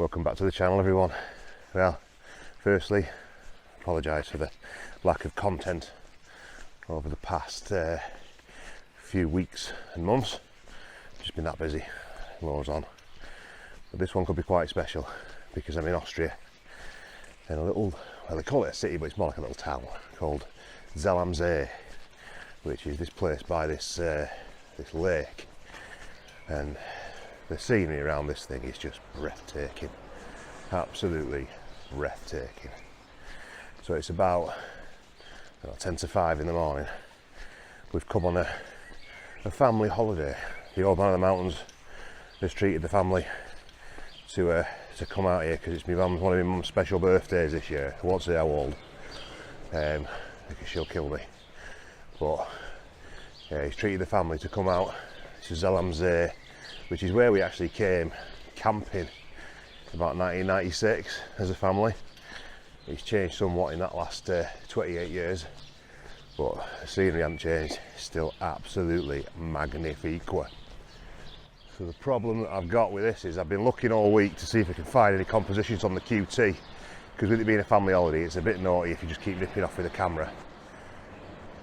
Welcome back to the channel, everyone. Well, firstly, apologise for the lack of content over the past few weeks and months. Just been that busy, loads on. But this one could be quite special because I'm in Austria in a little, well, they call it a city, but it's more like a little town called Zell, which is this place by this this lake, and the scenery around this thing is just breathtaking, absolutely breathtaking. So it's about 10 to 5 in the morning. We've come on a family holiday. The old man of the mountains has treated the family to come out here because it's one of my mum's special birthdays this year. I won't say how old, because she'll kill me. But yeah, he's treated the family to come out to Zell, which is where we actually came camping about 1996 as a family. It's changed somewhat in that last 28 years, but the scenery hasn't changed. It's still absolutely magnifique. So the problem that I've got with this is I've been looking all week to see if I can find any compositions on the QT, because with it being a family holiday, it's a bit naughty if you just keep nipping off with the camera.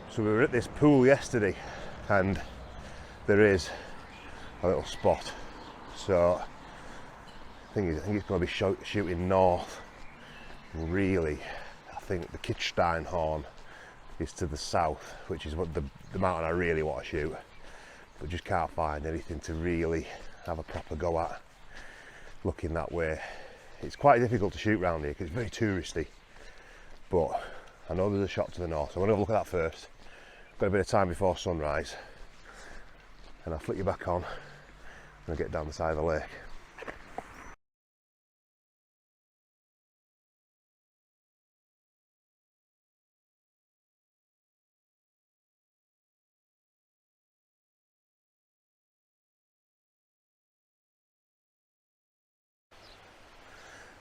So we were at this pool yesterday, and there is a little spot. So I think it's going to be shooting north. Really, I think the Kitzsteinhorn is to the south, which is what the mountain I really want to shoot, but just can't find anything to really have a proper go at looking that way. It's quite difficult to shoot around here because it's very touristy, but I know there's a shot to the north, so I'm going to have a look at that first. Got a bit of time before sunrise, and I'll flick you back on and I'll get down the side of the lake.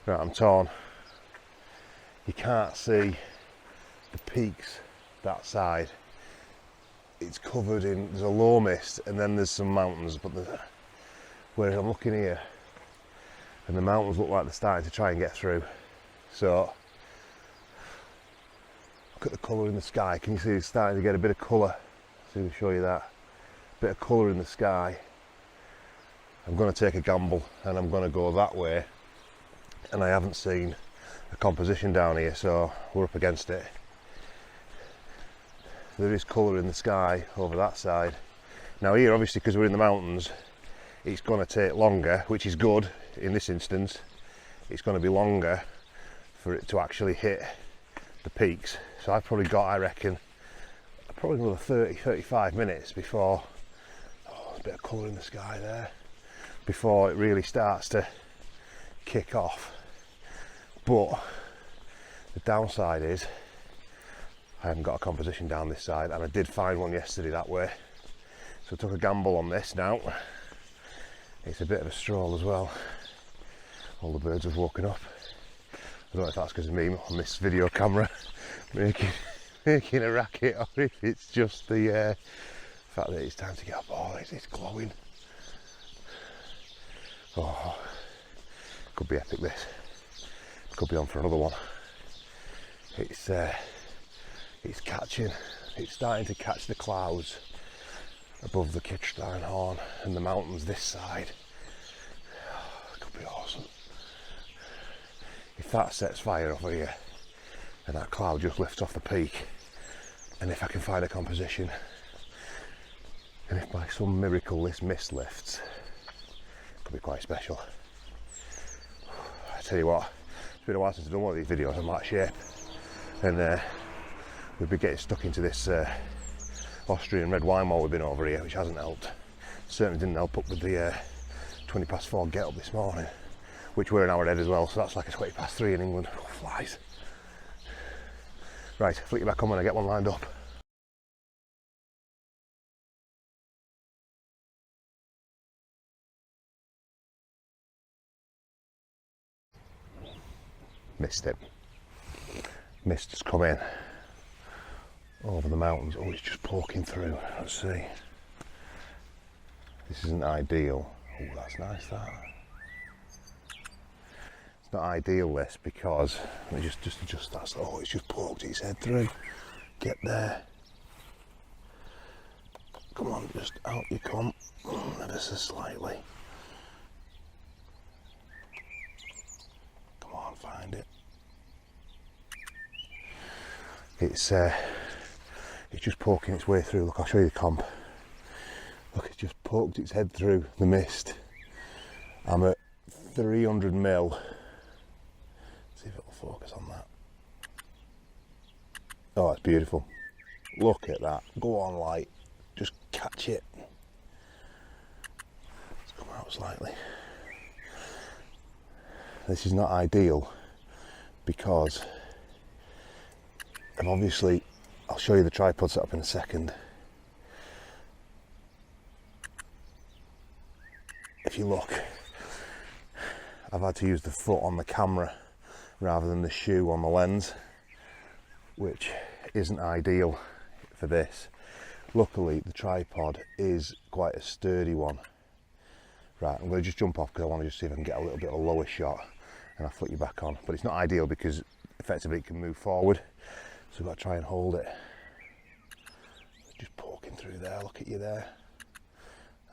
Right, I'm torn. You can't see the peaks that side. It's covered in, there's a low mist and then there's some mountains, but whereas I'm looking here and the mountains look like they're starting to try and get through. So look at the colour in the sky. Can you see it's starting to get a bit of colour? See, I'll show you that. Bit of colour in the sky. I'm going to take a gamble and I'm going to go that way. And I haven't seen a composition down here, so we're up against it. There is colour in the sky over that side. Now here, obviously, because we're in the mountains, it's going to take longer, which is good in this instance. It's going to be longer for it to actually hit the peaks. So I've probably got, I reckon, probably another 30-35 minutes before, a bit of colour in the sky there, before it really starts to kick off. But the downside is I haven't got a composition down this side, and I did find one yesterday that way, so I took a gamble on this. Now it's a bit of a stroll as well. All the birds have woken up. I don't know if that's because of me on this video camera making a racket, or if it's just the fact that it's time to get up. Oh, it's glowing. Oh, could be epic this. Could be on for another one. It's catching, it's starting to catch the clouds above the Kitzsteinhorn and the mountains this side. Could be awesome. If that sets fire over here and that cloud just lifts off the peak, and if I can find a composition, and if by some miracle this mist lifts, it could be quite special. I tell you what, it's been a while since I've done one of these videos on that shape, and we've been getting stuck into this Austrian red wine while we've been over here, which hasn't helped. Certainly didn't help up with the 20 past 4 get up this morning, which we're an hour ahead as well, so that's like a 20 past 3 in England. Oh, flies. Right, flick you back on when I get one lined up. Missed it. Mist has come in over the mountains. Oh, it's just poking through. Let's see. This isn't ideal. Oh, that's nice, that. It's not ideal this because, let me just adjust that. Oh, it's just poked its head through. Get there. Come on, just out you come. Ever so slightly. Come on, find it. It's just poking its way through. Look, I'll show you the comp. Look, it's just poked its head through the mist. I'm at 300 mil. Let's see if it'll focus on that. Oh, it's beautiful. Look at that. Go on, light. Just catch it. Let's come out slightly. This is not ideal because I've obviously, I'll show you the tripod setup in a second. If you look, I've had to use the foot on the camera rather than the shoe on the lens, which isn't ideal for this. Luckily, the tripod is quite a sturdy one. Right, I'm going to just jump off because I want to just see if I can get a little bit of a lower shot and I'll flick you back on. But it's not ideal because effectively it can move forward. So we've got to try and hold it. Just poking through there, look at you there.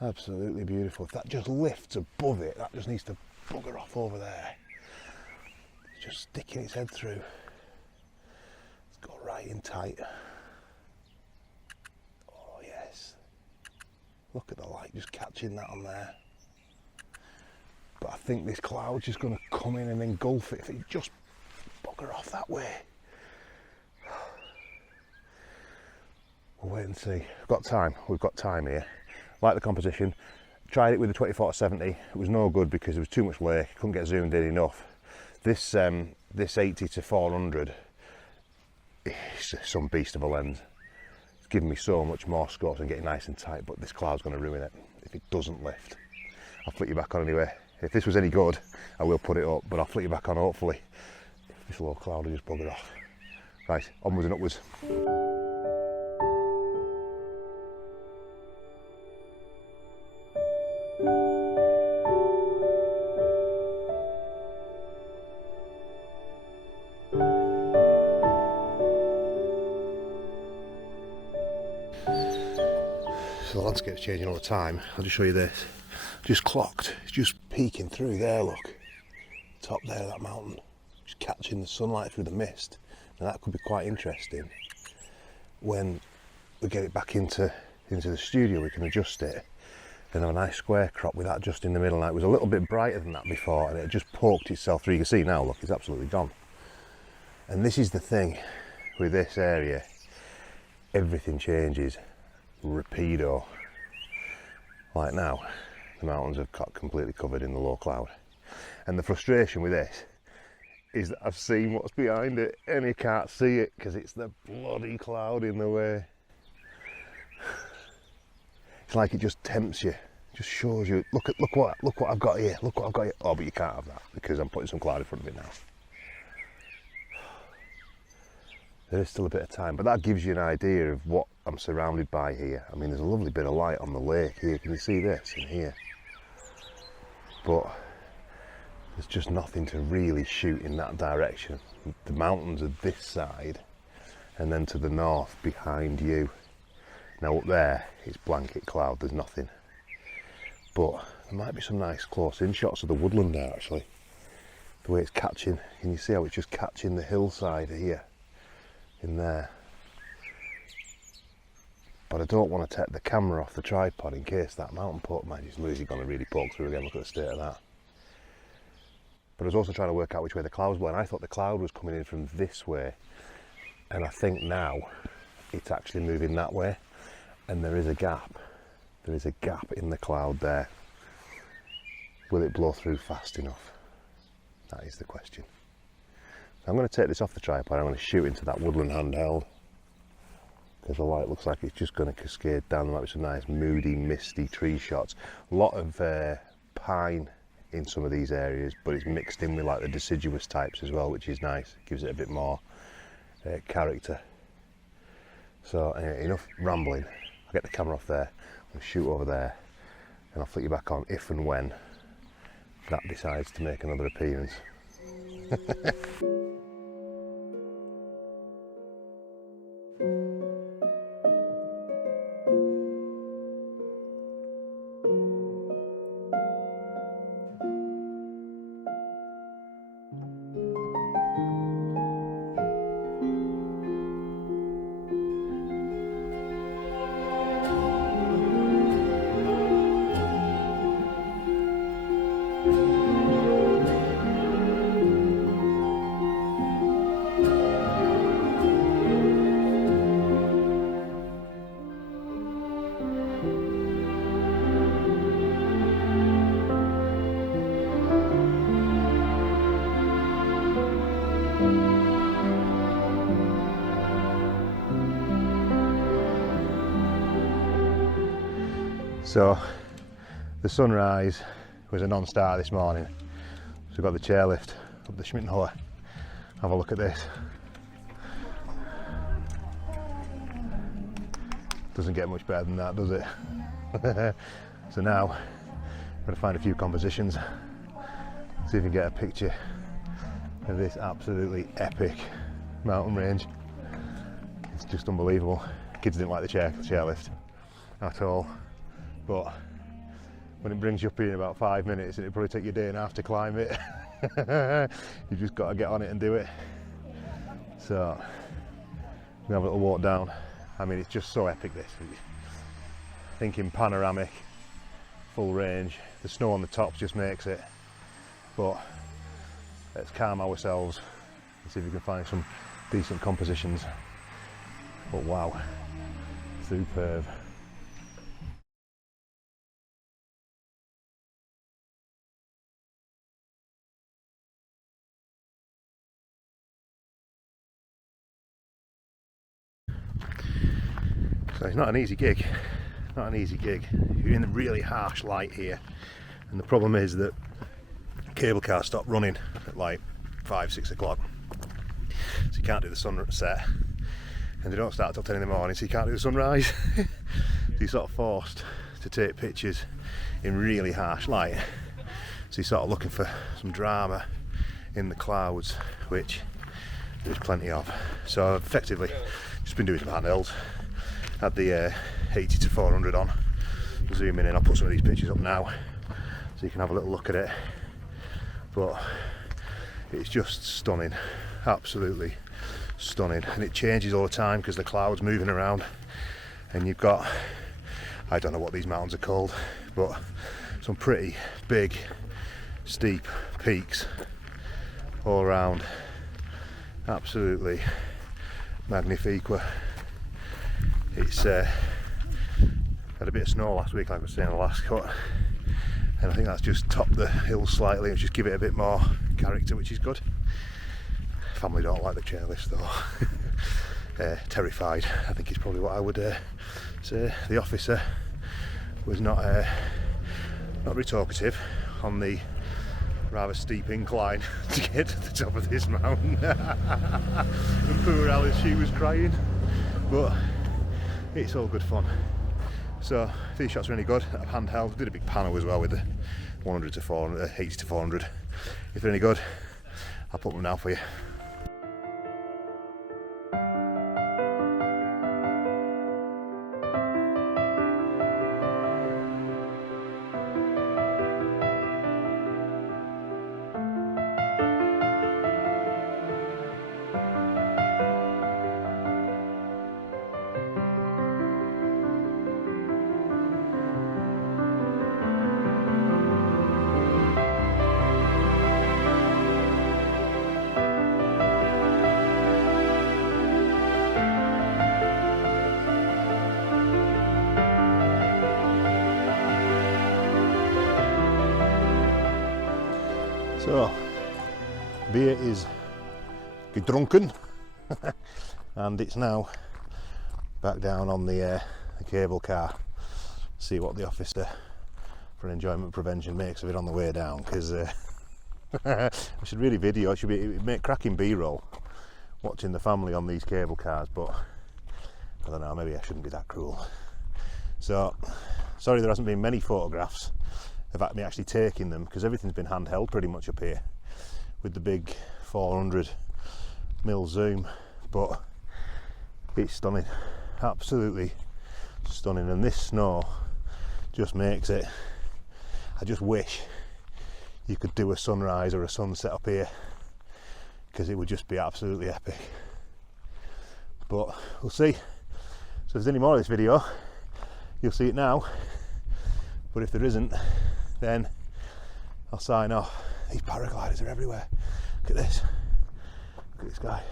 Absolutely beautiful. If that just lifts above it, that just needs to bugger off over there. It's just sticking its head through. Let's go right in tight. Oh yes. Look at the light just catching that on there. But I think this cloud's just going to come in and engulf it if it just bugger off that way. We'll wait and see. We've got time here. Like the composition. Tried it with the 24-70. It was no good because there was too much lake. Couldn't get zoomed in enough. This 80-400 is some beast of a lens. It's giving me so much more scopes and getting nice and tight, but this cloud's going to ruin it if it doesn't lift. I'll flick you back on anyway. If this was any good, I will put it up, but I'll flick you back on hopefully. This low cloud will just bugger off. Right, onwards and upwards. So the landscape's changing all the time. I'll just show you this. Just clocked. It's just peeking through there, look. Top there of that mountain. Just catching the sunlight through the mist. And that could be quite interesting. When we get it back into the studio, we can adjust it and have a nice square crop with that just in the middle. Now, it was a little bit brighter than that before and it just poked itself through. You can see now, look, it's absolutely gone. And this is the thing with this area. Everything changes rapido. Like now, the mountains have got completely covered in the low cloud. And the frustration with this is that I've seen what's behind it and you can't see it because it's the bloody cloud in the way. It's like it just tempts you, just shows you, look what I've got here, look what I've got here. Oh, but you can't have that because I'm putting some cloud in front of it now. There is still a bit of time, but that gives you an idea of what I'm surrounded by here. I mean, there's a lovely bit of light on the lake here. Can you see this in here? But there's just nothing to really shoot in that direction. The mountains are this side and then to the north behind you. Now up there, it's blanket cloud, there's nothing. But there might be some nice close-in shots of the woodland there actually. The way it's catching, can you see how it's just catching the hillside here? In there. But I don't want to take the camera off the tripod in case that mountain poke might just lose. You're going to really poke through again. Look at the state of that. But I was also trying to work out which way the cloud's blowing. I thought the cloud was coming in from this way, and I think now it's actually moving that way, and there is a gap. There is a gap in the cloud there. Will it blow through fast enough? That is the question. I'm going to take this off the tripod. I'm going to shoot into that woodland handheld because the light looks like it's just going to cascade down. There might be some nice moody, misty tree shots. A lot of pine in some of these areas, but it's mixed in with like the deciduous types as well, which is nice. It gives it a bit more character. So anyway, enough rambling. I'll get the camera off there. I'll shoot over there and I'll flick you back on if and when that decides to make another appearance. So the sunrise was a non-starter this morning, so we've got the chairlift up the Schmittenhohe. Have a look at this. Doesn't get much better than that, does it? So now I'm going to find a few compositions, see if we can get a picture of this absolutely epic mountain range. It's just unbelievable. Kids didn't like the chairlift at all. But when it brings you up here in about 5 minutes, and it'll probably take you a day and a half to climb it, you've just got to get on it and do it. So we have a little walk down. I mean, it's just so epic, this. Thinking panoramic, full range. The snow on the tops just makes it. But let's calm ourselves and see if we can find some decent compositions. But wow, superb. So it's not an easy gig, not an easy gig. You're in the really harsh light here, and the problem is that cable cars stop running at like 5-6 o'clock, so you can't do the sunset, and they don't start till 10 in the morning, so you can't do the sunrise. So you're sort of forced to take pictures in really harsh light, so you're sort of looking for some drama in the clouds, which there's plenty of. So I've effectively just been doing some handhelds. Had the 80-400 on, zooming in. I'll put some of these pictures up now so you can have a little look at it, but it's just stunning, absolutely stunning, and it changes all the time because the clouds moving around, and you've got, I don't know what these mountains are called, but some pretty big steep peaks all around. Absolutely magnifique. It's had a bit of snow last week, like I was saying in the last cut, and I think that's just topped the hill slightly and just give it a bit more character, which is good. Family don't like the chairlift though. Terrified, I think is probably what I would say. The officer was not very talkative on the rather steep incline to get to the top of this mountain. And poor Alice, she was crying, but it's all good fun. So if these shots are any good, I've handheld, did a big panel as well with the 100-400, 80-400. If they're any good, I'll put them now for you. So, beer is gedrunken, and it's now back down on the cable car. See what the officer for enjoyment prevention makes of it on the way down, because I should really video. It would make cracking B-roll watching the family on these cable cars, but I don't know, maybe I shouldn't be that cruel. So, sorry there hasn't been many photographs of me actually taking them, because everything's been handheld pretty much up here with the big 400mm zoom, but it's stunning, absolutely stunning. And this snow just makes it, I just wish you could do a sunrise or a sunset up here, because it would just be absolutely epic. But we'll see. So if there's any more of this video, you'll see it now, but if there isn't, then I'll sign off. These paragliders are everywhere. Look at this. Look at this guy.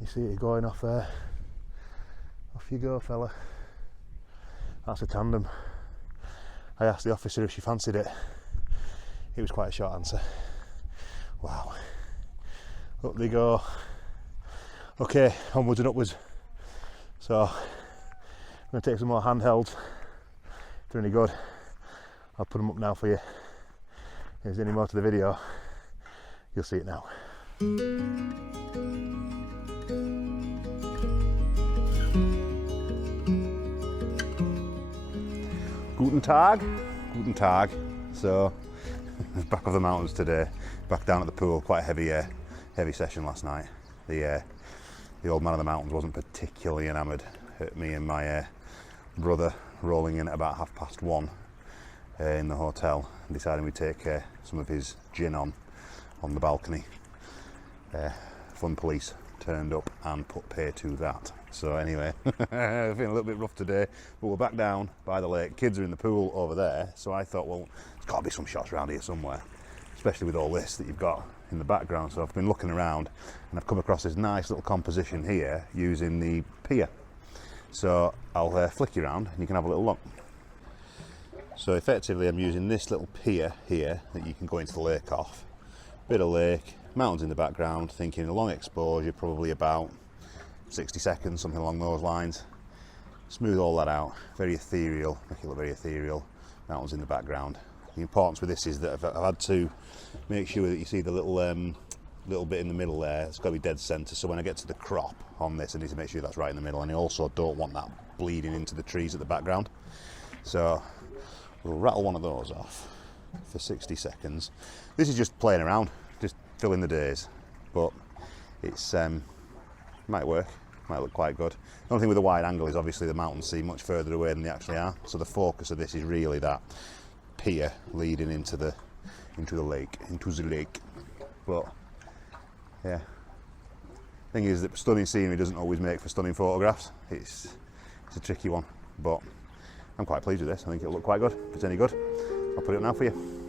You see it going off there. Off you go, fella. That's a tandem. I asked the officer if she fancied it. It was quite a short answer. Wow. Up they go. Okay, onwards and upwards. So I'm going to take some more handhelds. If they're any good, I'll put them up now for you. If there's any more to the video, you'll see it now. Guten Tag. Guten Tag. So, back of the mountains today, back down at the pool. Quite a heavy session last night. The old man of the mountains wasn't particularly enamoured at me and my brother rolling in at about 1:30 in the hotel, and deciding we'd take some of his gin on the balcony. Fun police turned up and put pay to that. So anyway, feeling a little bit rough today, but we're back down by the lake. Kids are in the pool over there, so I thought, well, there's got to be some shots around here somewhere, especially with all this that you've got in the background. So I've been looking around and I've come across this nice little composition here using the pier. So I'll flick you around and you can have a little look. So effectively I'm using this little pier here that you can go into the lake off. Bit of lake, mountains in the background, thinking a long exposure, probably about 60 seconds, something along those lines. Smooth all that out, very ethereal, make it look very ethereal, mountains in the background. The importance with this is that I've had to make sure that you see the little bit in the middle there. It's got to be dead centre, so when I get to the crop on this I need to make sure that's right in the middle, and I also don't want that bleeding into the trees at the background. So we'll rattle one of those off for 60 seconds. This is just playing around, just filling the days, but it's might work, might look quite good. The only thing with the wide angle is obviously the mountains seem much further away than they actually are, so the focus of this is really that pier leading into the lake. But yeah, thing is that stunning scenery doesn't always make for stunning photographs. It's a tricky one, but I'm quite pleased with this. I think it'll look quite good. If it's any good, I'll put it up now for you.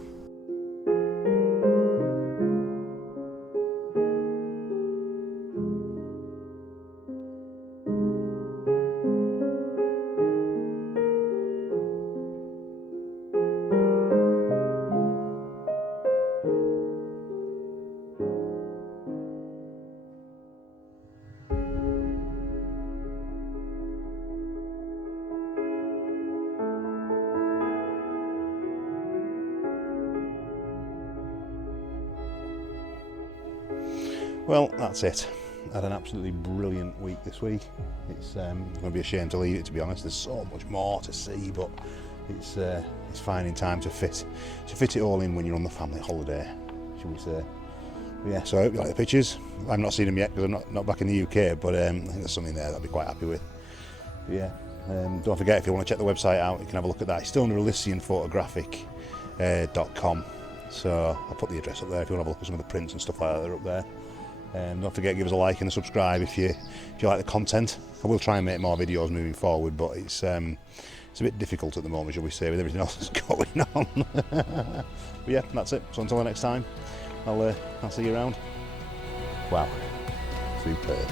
Well, that's it. I had an absolutely brilliant week this week. It's going to be a shame to leave it, to be honest. There's so much more to see, but it's finding time to fit it all in when you're on the family holiday, should we say. But yeah, so I hope you like the pictures. I've not seen them yet because I'm not back in the UK, but I think there's something there that I'll be quite happy with. But yeah, don't forget, if you want to check the website out, you can have a look at that. It's still under elysianphotographic.com. So I'll put the address up there if you want to have a look at some of the prints and stuff like that that are up there. Don't forget to give us a like and a subscribe if you like the content. I will try and make more videos moving forward, but it's a bit difficult at the moment, shall we say, with everything else that's going on. But yeah, that's it. So until the next time, I'll see you around. Wow, superb.